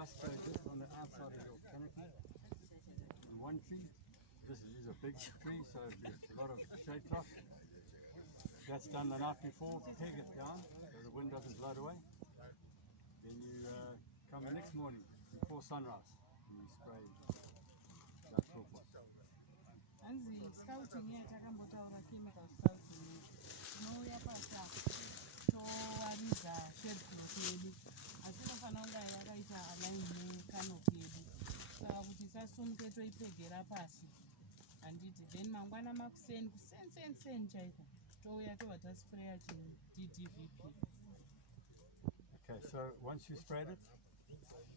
must go just on the outside of your canopy. And one tree, this is a big tree, so there's a lot of shade cloth. That's done the night before, peg it down so the wind doesn't blow it away. Then you come the next morning before sunrise and you spray that full pot. Hanzi scouting yatakambotaura chemical scouting tinouya pasa towariza shade cloth yedu asi inofanira kunge yakaita align nekanopi yedu saka kuti isasumuke toipegera pasi handiti then mangwana makuseni kusen chaiko touya tobva taspraya DDVP. Okay, so once you sprayed it,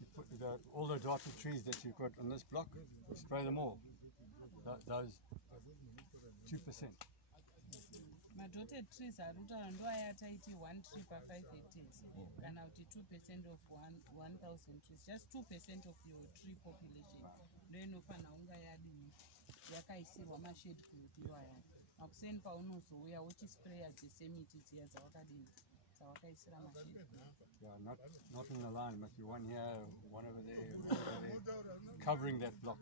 you put all the dotted trees that you've got on this block, you spray them all. Those 2%. Madotted trees are rooted ndo aya taiti 1 tree per 5 hectares kana kuti 2% of 1,000 trees, just 2% of your tree population ndo inofanira kunga yadini yakaisirwa mashade cloth iwaya makuseni paunozouya uchispraya dzesemiti dziya dzawakadini dzawakaisira mashade. Yeah, not in a line, but you one here, one over there, covering that block.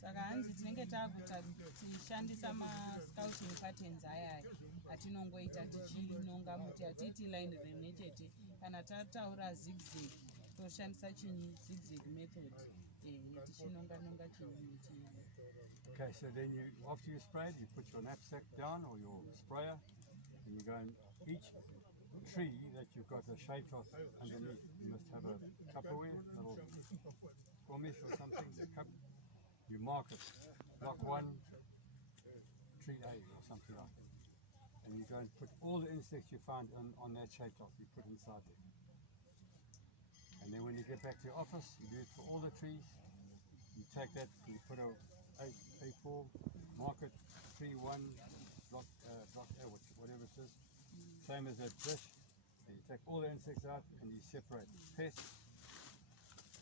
Saka hanzi tinenge takuta tichishandisa mascouting patterns ayaya atinongoita tichinonga muti hatiiti line rimwe chete kana tataura zigzag toshandisa chinyi zigzag method tichinonga chinyi. Okay, so then after you sprayed, you put your knapsack down or your sprayer, and you go and each tree that you've got a shade cloth underneath, you must have a Tupperware, little squamish or something, a cup. You mark it, block 1, tree A or something like that. And you go and put all the insects you find on that shade cloth, you put inside there. And then when you get back to your office, you do it for all the trees. You take that, you put a A4, mark it, tree 1, block A, whatever it is. Same as that dish. And you take all the insects out and you separate the pests,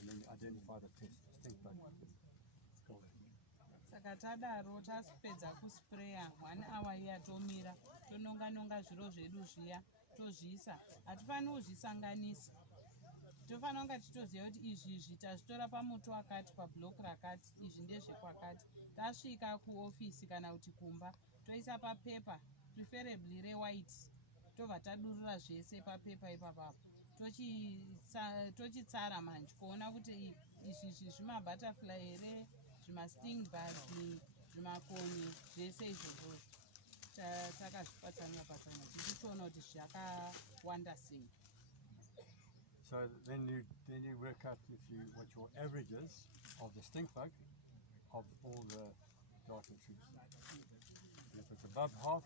and then you identify the pest, stink bug. It's called. Saka tadaro tapedza kuspraya 1 hour iya tomira tononga zviro zvedu zviya tozviisa hatifaniri kuzvisanganisa tofanira kunga tichitoziva kuti izvi tazvitora pamuti wakati pablock rakati izvi ndezvekwakati tasvika kuofisi kana kuti kumba toisa papepa preferably rewhite tobva tadurura zvese papepa ipapapo tochitsara manje kuona kuti izvi zvimabutterfly here zvimasting bug zvimakonye zvese izvozvo takazvipatsanura tichitoona kuti zvakawanda sei. So then you work out what your average is of the stink bug of all the dotted trees. And if it's above half,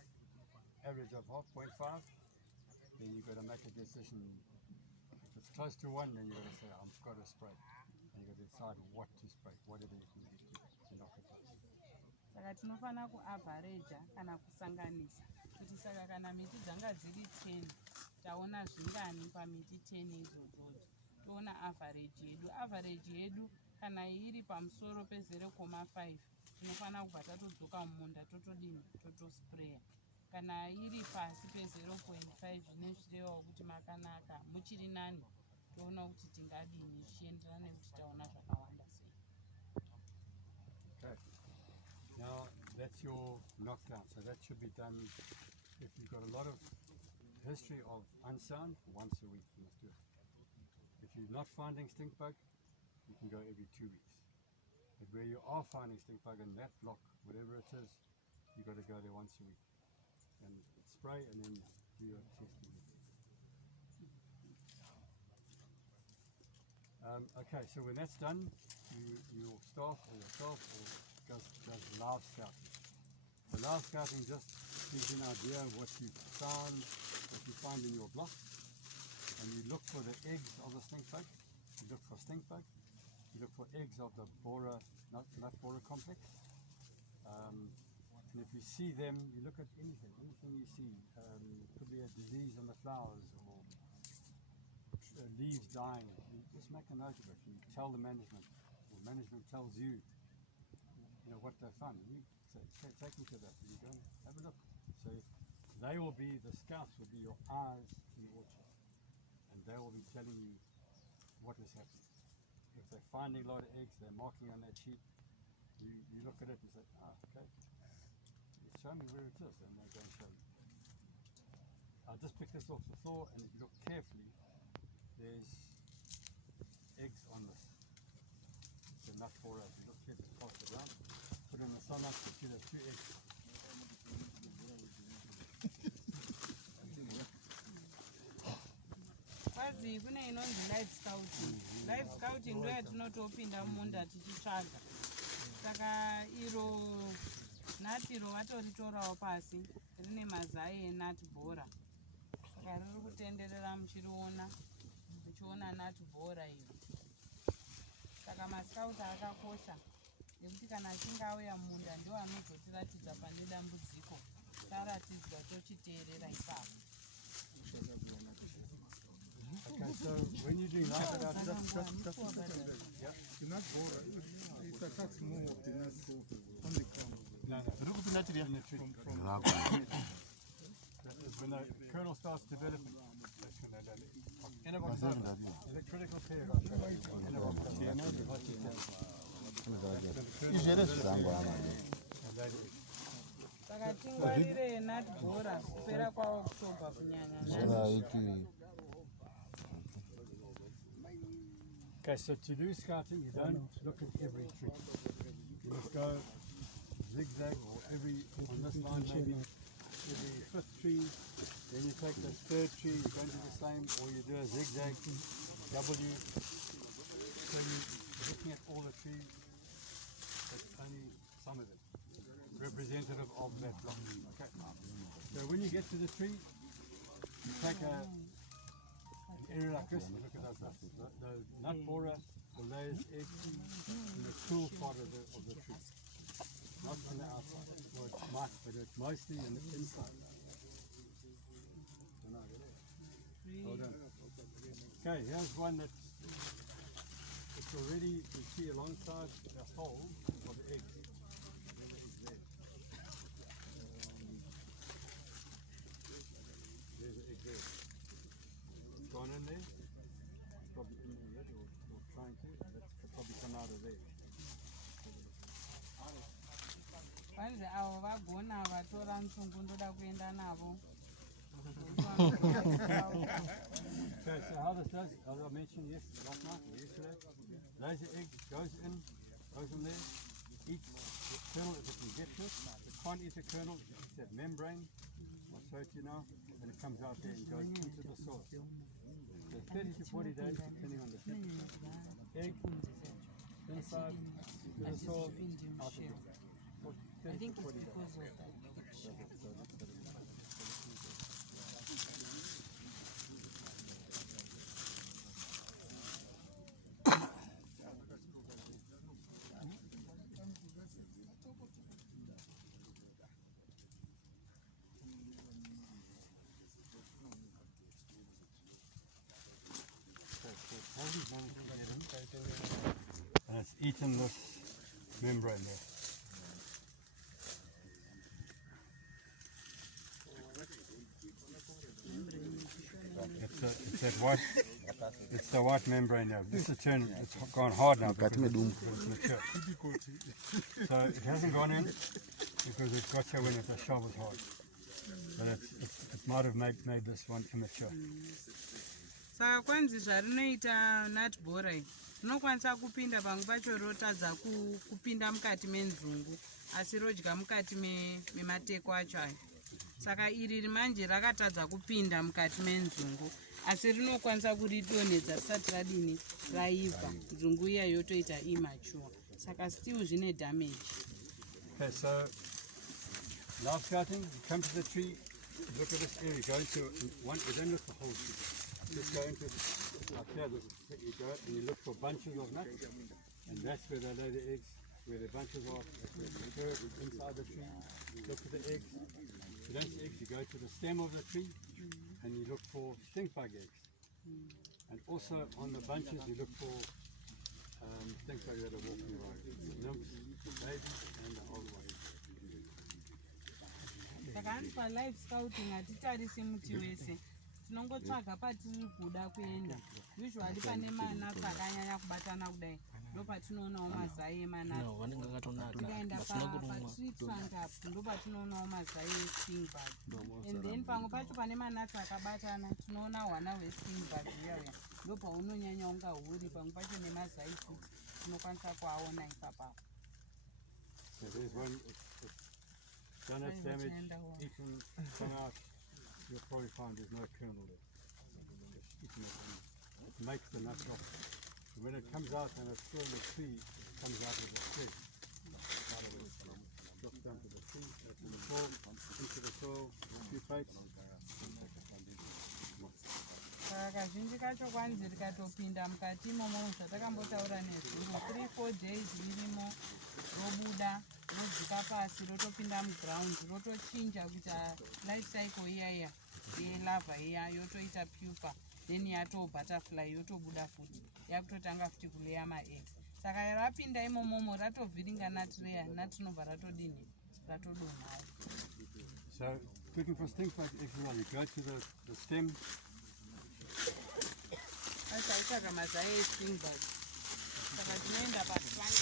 average of half, 0.5, then you've got to make a decision. If it's close to 1, then you've got to say, I've got to spray. And you've got to decide what to spray, whatever you can do to knock it out. Saka tinofanira kuavhareja kana kusanganisa kuti saka kana miti dzanga dziri 10 taona zvingani pamiti 10 idzodzo toona average yedu kana iri pamusoro pe0.5 tinofanira kubva tatodzoka mumunda totodini totospraya kana iri pasi pe0.5 zvinezvirevawo kuti makanaka muchiri nani toona kuti tingadini zvichienderana nekuti taona zvakawanda sei. Okay. Now that's your knockdown, so that should be done if you've got a lot of history of unsound, once a week you must do it. If you're not finding stink bug, you can go every 2 weeks. But where you are finding stink bug in that block, whatever it is, you've got to go there once a week and spray and then do your testing. Okay, so when that's done, your staff or yourself does live scouting. The live scouting just gives you an idea of what you find in your block, and you look for the eggs of the stink bug. You look for stink bug. You look for eggs of the nut borer complex. And if you see them, you look at anything you see. Could be a disease on the flowers or leaves dying. You just make a note of it. You tell the management, or management tells you, what they found. You say, take me to that. You go and have a look. So the scouts will be your eyes in the orchard, and they will be telling you what is happening. if they're finding a lot of eggs, they're marking on that sheet. You look at it and say, okay, show me where it is, and they're going to show you. I just picked this off the floor, and if you look carefully, there's eggs on this. It's a nut for us. You look carefully, pass it around, put it in the sunlight, you see there's 2 eggs. Pasi kune inonzi live scouting. Live scouting ndo yatinotopinda mumunda tichitsvaga. Saka iro nati iro vatoritorawo pasi rine mazai enut bhora. Saka riri kutenderera muchiriona muchiona nut bhora iro. Saka mascouts akakosha nekuti kana achinge auya mumunda ndiwo anozotiratidza pane dambudziko. Taratidzwa tochiteerera ipapo. Okay, so when you do that, The nut borer, it attacks more of the nuts on the crown. When the kernel starts developing, that's when they don't. Is a critical period. Saka tingwarire nut bhora kupera kwaOctober kunyanya. Okay, so to do scouting, you don't look at every tree. You just go zigzag, or on this line maybe, every 5th tree. Then you take the 3rd tree, you go and do the same, or you do a zigzag, W. So you're looking at all the trees, but only some of them, representative of that block. Okay. So when you get to the tree, you take an area like this, look at those nuts. The nut borer will lay its eggs in the cool part of the tree, not on the outside. Well, it might, but it's mostly in the inside. Hold on. Okay, here's one that's already, you see alongside the hole of the eggs. Where the eggs there. There's the egg there. It's gone in there. It's probably in there already, or trying to. That's probably come out of there. Vanzi avo vagona vatora nzungu ndoda kuenda navo. Okay, so how this does, as I mentioned last night or yesterday, lays the egg, goes in there, eats the kernel if it can get this. It can't eat the kernel, it's that membrane, I'll show it to you now, and it comes out there and goes into the soil. So 30 to 40 days depending on the temperature. Egg, inside, into the soil, out again. 30 to 40 days. And it's eaten this membrane there. It's that white. It's the white membrane now. This is it's gone hard now because it's mature. So it hasn't gone in because it got here when the shell was hard. But it might have made this one immature. Saka kwanzi zvarinoita nut borer rinokwanisa kupinda pamwe pacho rotadza kupinda mukati menzungu asi rodya mukati memateko acho ayo. Saka iri rimanje rakatadza kupinda mukati menzungu asi rinokwanisa kuridonedza risati radini raibva nzungu iya yotoita immature. Saka still zvine damage. Okay, so live scouting, you come to the tree, look at this area, go into one, you don't look for whole tree. Just go into up here, you go and you look for bunches of nuts, and that's where they lay the eggs, where the bunches are, that's where they mature, inside the tree. Look for the eggs. If you don't see eggs, you go to the stem of the tree, and you look for stink bug eggs. And also on the bunches, you look for stink bugs that are walking around. Nymphs, babies, and the old ones. Saka anzi live scouting hatitarisi muti wese. tinongotsvaga patiri kuda kuenda. Usually pane manatsa akanyanya kubatana kudai ndopatinoonawo mazai emanatsa. Tikaenda patree trunk apo ndopatinoonawo mazai espingbird. And then pamwe pacho pane manatsa akabatana tinoona hwana hwespingbird uya ndopaunonyanya unga huri, pamwe pacho nemazai futi tinokwanisa kuaona ipapapo. So there's one, it's done its damage, eaten, come out, you'll probably find there's no kernel there. It's eaten it and it makes the nuts off. And when it comes out and it's still in the tree, it comes out with a thread. Out of it, drops down to the tree, that's in the soil, into the soil, a few plates. Kazhinji kacho kwanzi rikatopinda mukati imomo zvatakambotaura nezuro 3-4 days irimo robuda rodzika pasi rotopinda muground rotochinja kuita life cycle iyaiya yelava iya yotoita pupa then yato butterfly yotobuda futi yakutotanga futi kuleya maeggs. Saka rapinda imomomo ratovhiringa natireya natinobva ratodini ratodonhawo. So looking for stink bug eggs, you go to the stem. Achaitsvaga mazai espingbird. Saka tinoenda patrunk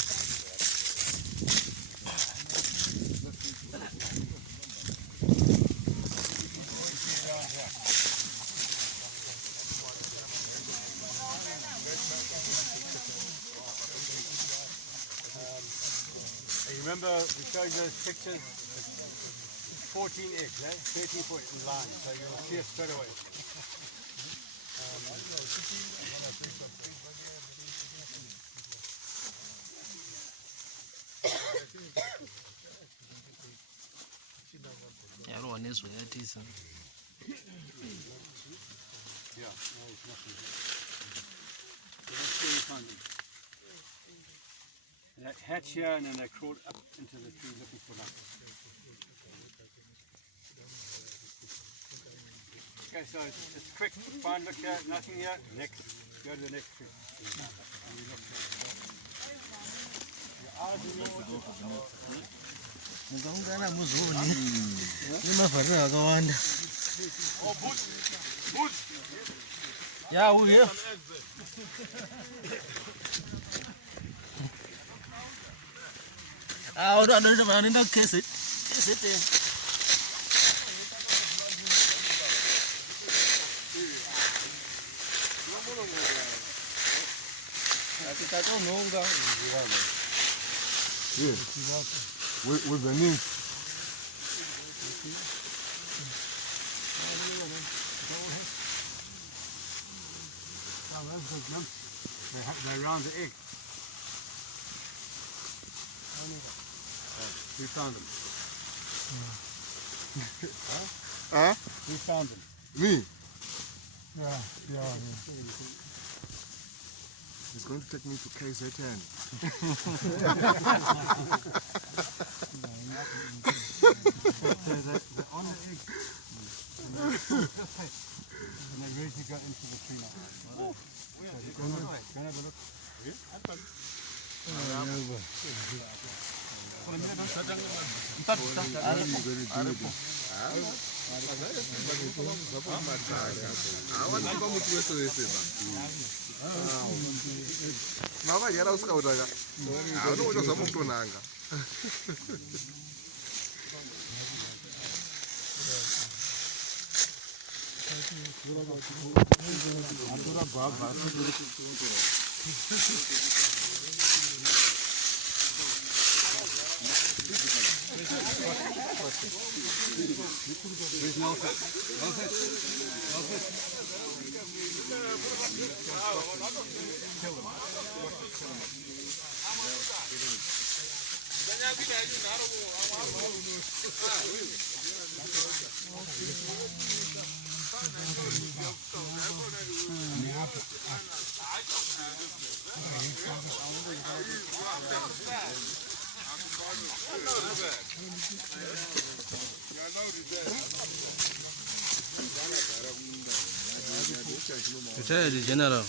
Remember we showed you those pictures? It's 14 eggs, 13 in line, so you'll see it straight away. Yeah, no, it's nothing. That's where you find them. They hatch here and then they crawl up into the tree looking for nuts. Okay, so it's quick. Fine, look here, nothing here. Next, go to the next tree. And you look here. Your eyes are Oh, boot. Yeah, we're here. I don't know, kiss it. Kiss it there. With the nymph. They're around the egg. Who found them? Huh? Who found them? Me? Yeah. It's going to take me to KZN. They're on the egg. And they're ready to go into the tree now. Go and have a look. Tell the general.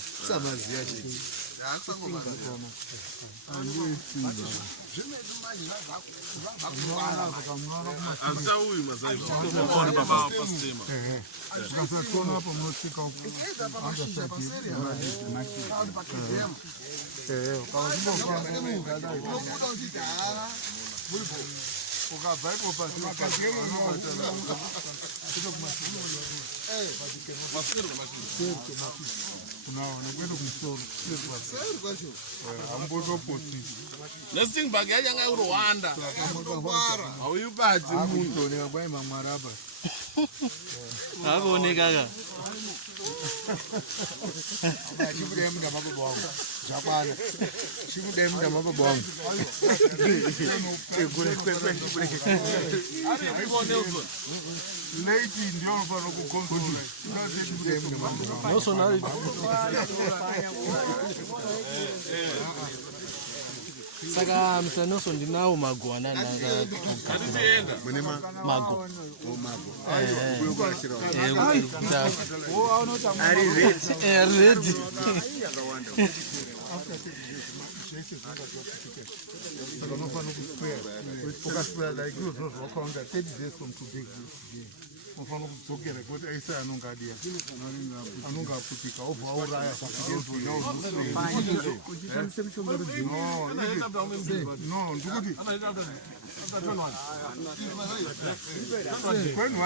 Hazisauyi mazaiva. Ukhona baba pasitema. Ukasatona hapo mnosika huko. Ukabva pasi unaona kwenda kumsoro ambotoposi Lesithing yanga uRwanda. Awuyubadzi umuntu ne kwaye mamaraba Akuonekaka. chimude muda mababa wangu zvakwana chimude muda mababa wangu egure kwekwe chimude lady ndio unofana kukontrola ngati chimude muda mababa wangu No sonari. Saka msanoso ndinawo magwana ndanga. Mago. Ari ready. Saka unofana kuswera ukaswera like you zvozvakaunda 30 days from today unofana kudzokera kuti aise anonga adiya anonga aputika obva auraya no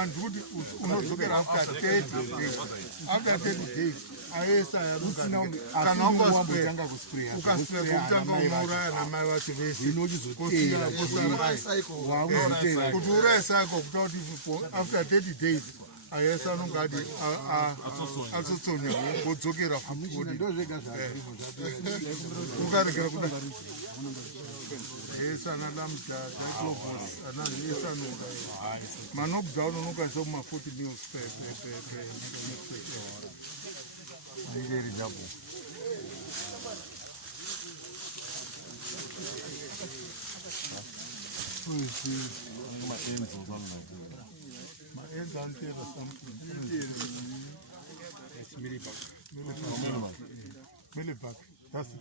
ndikuti ndikuti unodzokera after 30 days aisa yanonga kana ukaswera ukaswera kutanga unouraya namai vacho vese kuti uraya sako kuta kuti after 30 days aisa anonga adi atsotsonya wodzokera ukaregera kuda aisa analamja cyclobus anaisa anonga manokdown unokwanisa kuma 40 meals It's millibug. Millibug. That's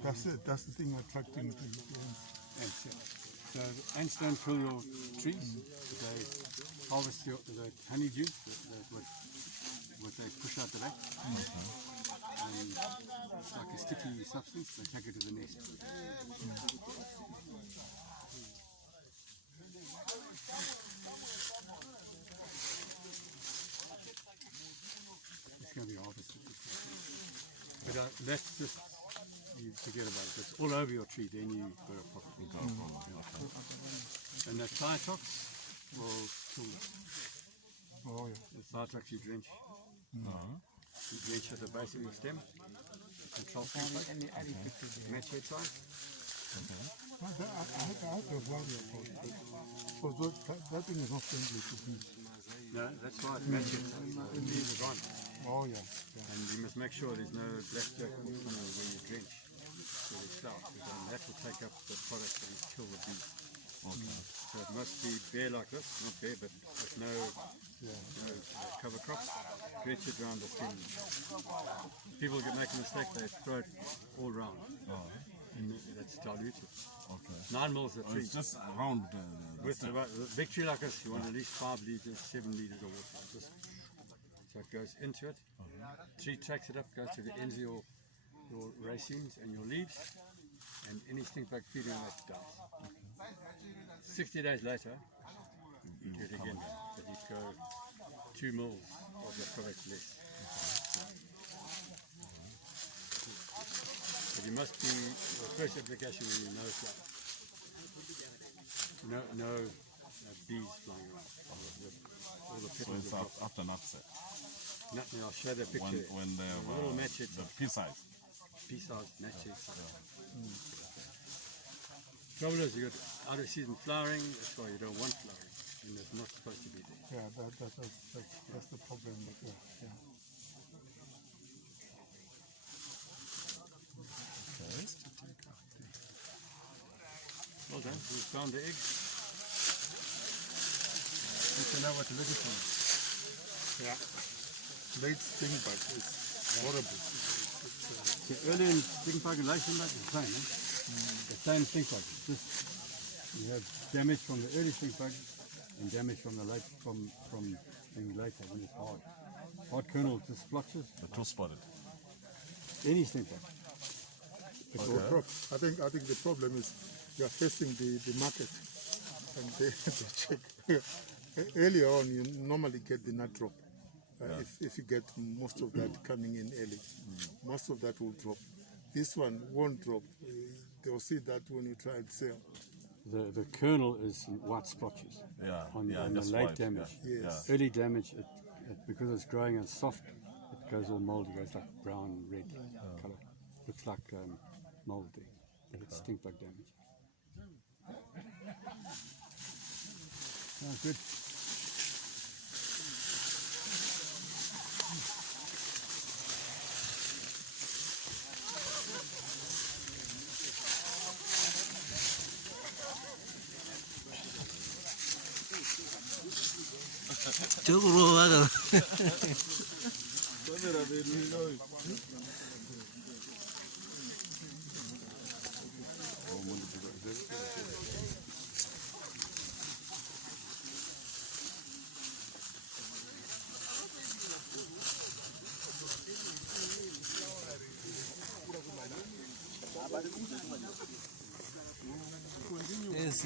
the thing attracting the ants. So the ants don't kill your trees. They harvest the honeydew, what they push out the back. And it's like a sticky substance. They take it to the nest. It's going to be harvested. But that's just, you forget about it. It's all over your tree, then you've got a problem. And the thytox will kill it. Oh, yeah. The thytox you drench. You drench at the base of your stem. Control match head size. I have a worry about it. Because that thing is not friendly to bees. No, that's right. Match head size. The bees are gone. Oh, yeah. And you must make sure there's no blackjack or somewhere where you drench. So they start. Because that will take up the product and kill the bees. Okay. So it must be bare like this, not bare, but with no cover crops. Drench it around the stem. People make a mistake, they throw it all round. And that's diluted. Okay. 9 mils a tree. It's just around the With a big tree like this, you want at least 5 liters, 7 liters of water. Just, so it goes into it. Tree takes it up, goes to the ends of your racemes and your leaves, and any stink bug feeding on that dies. 60 days later, you do it again, but you go 2 mils of the product less. But you must be, the first application when you know flowers. No bees flying around. All the so petals it's are dropped. after nutset. I'll show the picture. When they have little match it, the pea size. pea-sized matches. Trouble is, you got out of season flowering. That's why you don't want flowering, and it's not supposed to be there. Yeah, that's the problem with that. Yeah. Well done. We found the egg. You can know what to look for. Yeah. Late stink bug is horrible. So early in stink bug and late stink bug is the same, eh? The same stink bug. Just You have damage from the early stink bug and damage from the late from being later when it's hard. Hard kernel just splotches. The two-spotted. Any stink bug. It will drop. I think the problem is you are facing the market and they check. Earlier on, you normally get the nut drop. If you get most of that coming in early, most of that will drop. This one won't drop. They'll see that when you try and sell. The kernel is white splotches on the late white, damage. yeah. Yes. Early damage, because it's growing and soft, it goes all moldy, goes like brown, red color. Looks like mold there. It's stink bug damage. Sounds good. Yes,